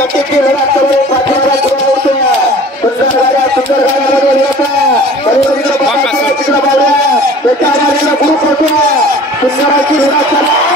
कट्टीची लढत चालू आहे. पाठीमागे सुरू होतोय. सुंदर गाड्या तिकडे बावड्या त्याच्या आधाराला ग्रुप होतोय. सुंदराची लढत चालू आहे.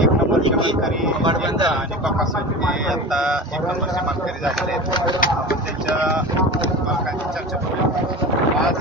एक नंबरचे मानकरी बडबंद आणि पापासाहेब हे आता एक नंबरचे मानकरी झालेले आहेत. आपण त्यांच्या मालकांची चर्चा करूया. आज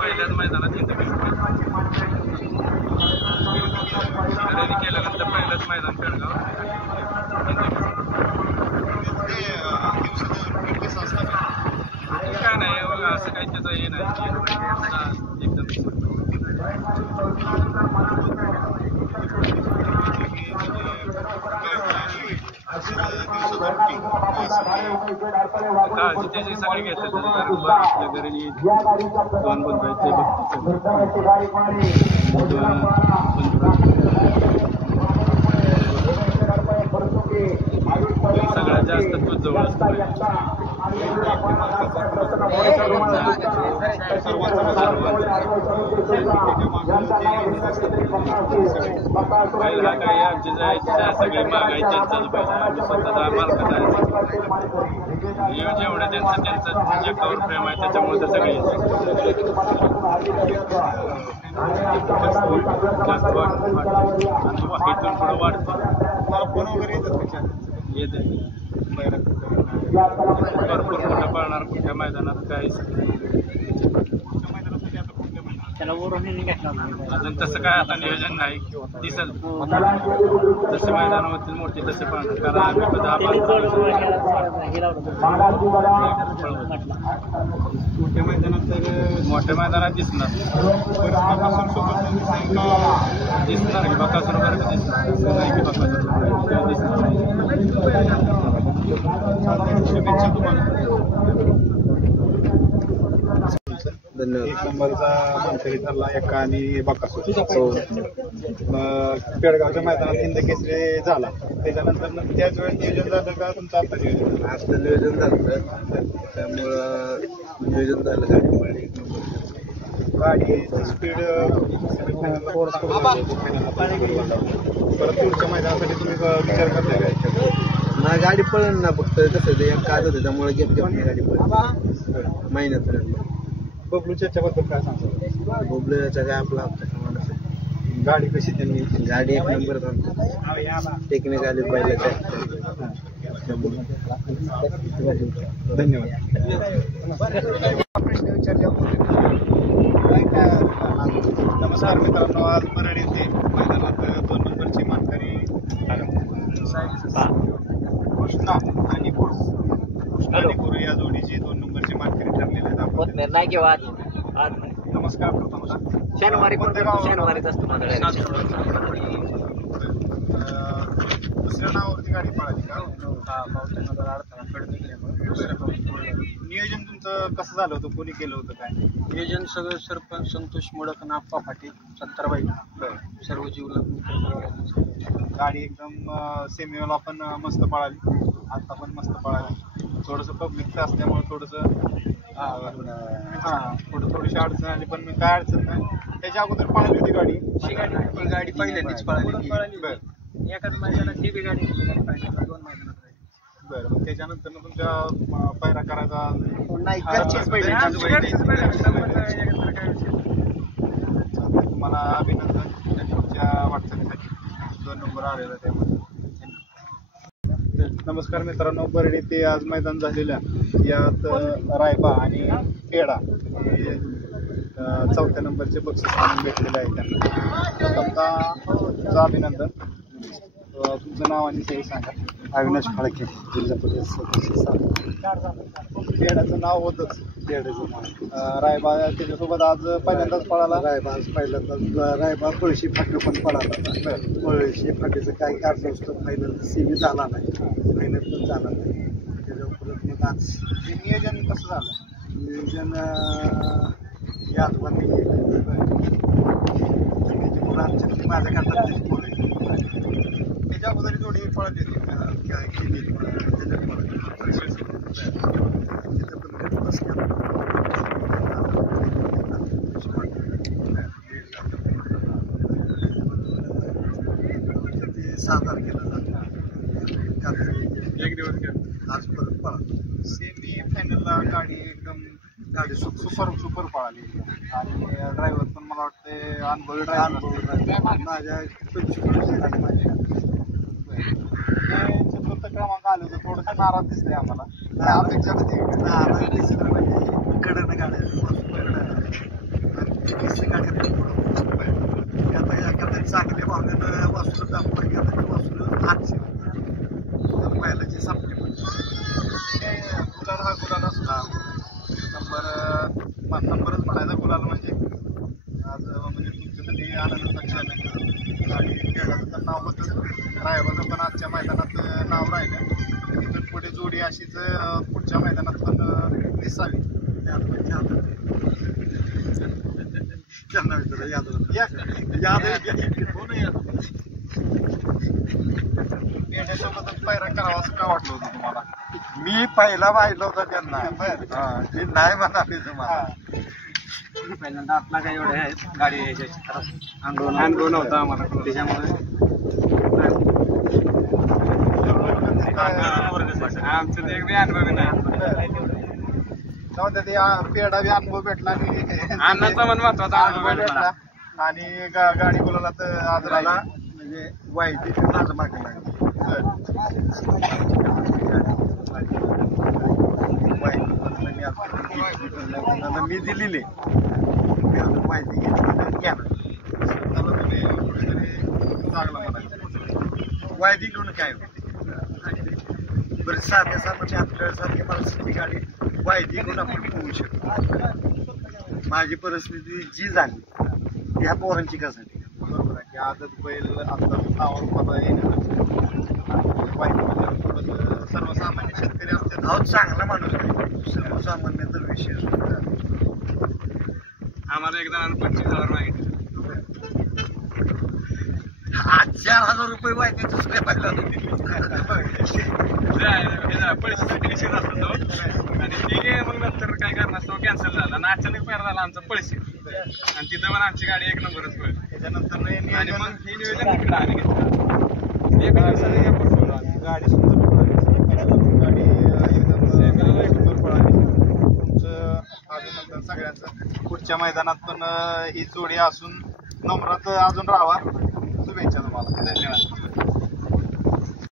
पहिल्याच मैदानात खरेदी केल्यानंतर पहिलंच मैदान पेडगाव काय नाही असं काही त्याचं हे नाही एकदम काळजी त्याची सगळी घेतात आपल्या घरी दोन बनवायचे सगळ्यात जास्त तूच जवळ असतो सर्वांचा बैल हा काही आमची जायची सगळी मागाई त्यांचाच बैल आम्ही स्वतःचा मालकाचा जेवढं त्यांचं जगावर प्रेम आहे त्याच्यामुळे ते सगळे इथून पुढं वाढतं फोन वगैरे येतात त्याच्यात येते पुढच्या भरपूर कुठं पळणार कुठल्या मैदानात काही मैदानासाठी आता कुठल्या मैदानात अजून तसं काय आता नियोजन नाही दिसेल जसे मैदान होतील मोठी तसे पळणार कारण आम्ही 10-12 मोठ्या मैदानात तर मोठ्या मैदानात दिसणार दिसणार की बकासूर वगैरे दिसणार असं नाही की बकासूर दिसणार शुभेच्छा तुम्हाला धन्यवाद. एक नंबरचा मानकरी ठरला एका आणि बकासूर पेडगावच्या मैदानात हिंद केसरी झाला त्याच्यानंतर त्याच वेळेस नियोजन झालं का तुमचं आता नियोजन आज नियोजन झालं त्यामुळं नियोजन झालं गाडीची स्पीड परत पुढच्या मैदानासाठी तुम्ही विचार करताय काय ना गाडी पळण ना फक्त कसं ते काय होतं त्यामुळे घेत गाडी पळण महिन्यात बबलूच्या याच्याबद्दल काय सांगतो बोबल्याचा काय आपला हप्ता गाडी कशी त्यांनी गाडी एक नंबर टेक्निक आली पहिल्याच्या धन्यवाद प्रश्न विचारले नमस्कार मित्रांनो आज परळ येथे मैदानात 2 नंबरची मानकरी कृष्णा आणि गुरु या जोडीची 2 नंबरची मानकरी ठरलेली आहेत नाही किंवा आज नमस्कार करतो मला शनिवारी शनिवारीच असतो माझा दुसऱ्या नावावरती गाडी पळाली का नियोजन तुमचं कसं झालं होतं कोणी केलं होतं काय नियोजन सगळं सरपंच संतोष मोडक आणि आप्पा पाटील सत्तारबाई सर्व जीवला गाडी एकदम सेमीला पण मस्त पळाली आता पण मस्त पळाली थोडंसं पब्लिकचं असल्यामुळे थोडंसं थोडीशी अडचण आली पण काय अडचण नाही त्याच्या अगोदर पळाली होती गाडी ही गाडी पहिल्यांदाच पळाली बरं एकाच मैदानात ही बी गाडी 2 मैदानात बरं मग त्याच्यानंतर तुमच्या पायरा करायचा तुम्हाला अभिनंदन तुमच्या वाटचालीसाठी 2 नंबर आलेला त्यामध्ये नमस्कार मित्रांनो बर्डी ते आज मैदान झालेल्या यात रायबा आणि पेडा हे 4थ्या नंबरचे बक्षीस म्हणून भेटलेले आहे त्यांना प्रथमतः तुमचं अभिनंदन तुमचं नाव आणि ते सांगा अविनाश फाळके जिल्हा परिषद सदस्य पेडाचं नाव होतंच पेड्याचं नाव रायबा त्याच्यासोबत आज पहिल्यांदाच पळाला रायबा आज पहिल्यांदाच रायबा पळशी फाटी पण पळाला पळशी फाटीचं काही कारणास्तव फायनल सेमी झाला नाही फायनल पण झाला नाही त्याच्यावर मग आज नियोजन कसं झालं नियोजन यादवांनी केलं त्याच्यामुळे आमच्या माझ्या करता बोलायचं त्याच्या अगोदर जोडी पळाली होती एक दिवस आज परत पळा सेमी फायनलला गाडी एकदम गाडी सुपर पळाली आणि ड्रायव्हर पण मला वाटते अनुभवी ड्रायव्हर माझ्या 25 माझ्या चतुर्थ क्रमांक आले होते थोडंसं नाराज दिसतंय आम्हाला अपेक्षा कडनं गाड्या चांगले भावनेनं वासरू दाखवून वासरू आठशे बैलाची सापडी गुलाल हा गुलाल असला नंबरच म्हणायचा गुलाल म्हणजे आज म्हणजे तुमच्यासाठी आनंदाचा क्षण आणि खेळाचं तर नाव होतं ड्रायव्हरचं पण आजच्या मैदानात नाव राहिलं इथून पुढे जोडी अशीच पुढच्या मैदानात पण दिसावी त्यांना विचारा याच्यासोबतच पायरा करावा असं काय वाटलं होतं तुम्हाला मी पहिला पाहिलं होता त्यांना मी नाही म्हणाले तुम्हाला पहिल्यांदा आपला काही एवढे आहेत गाडी यायच्या अनुभव नव्हता आम्हाला त्याच्यामुळे आमचं ते एक अनुभव नाही जाऊ द्या, ते पेढा बी अनुभव भेटला आणि अन्नाचा मन महत्वाचा अनुभव भेटला आणि गाडी बोलायला तर आज राहिला म्हणजे वाईट माझं मागे मी दिलेली माहिती घेतली वायदी घेऊन काय बरं साध्या साध्या आपल्यासारख्या माणसाची गाडी वायदी घेऊन आपण पोहू शकतो. माझी परिस्थिती जी झाली ह्या पोरांची कशासाठी बरोबर आहे की आदत बैल आता नावारूपाला सर्वसामान्य शेतकरी असतात. हा चांगला माणूस आहे, सर्वसामान्य तर विशेष आम्हाला एकदा 25,000 मागितले. आज 4,000 रुपये वायदी दुसऱ्या पाहिला पैशासाठी विषय झाला तो आणि ठीक आहे. मग नंतर काय करणार तो कॅन्सल झाला आणि अचानक पेर झाला आमचा पैसे आणि तिथं पण आमची गाडी एक नंबरच पडली. त्याच्यानंतर आणि मग हे नियोजन तिकडे आले घेतलं एका दिवसाला एअरपोर्ट सोडला आम्ही. गाडी सुंदर पळाली, गाडी एकदम सुंदर पळाली. तुमचं अजून सगळ्यांचं पुढच्या मैदानात पण ही जोडी असून नम्रात अजून राहावा. शुभेच्छा तुम्हाला. धन्यवाद.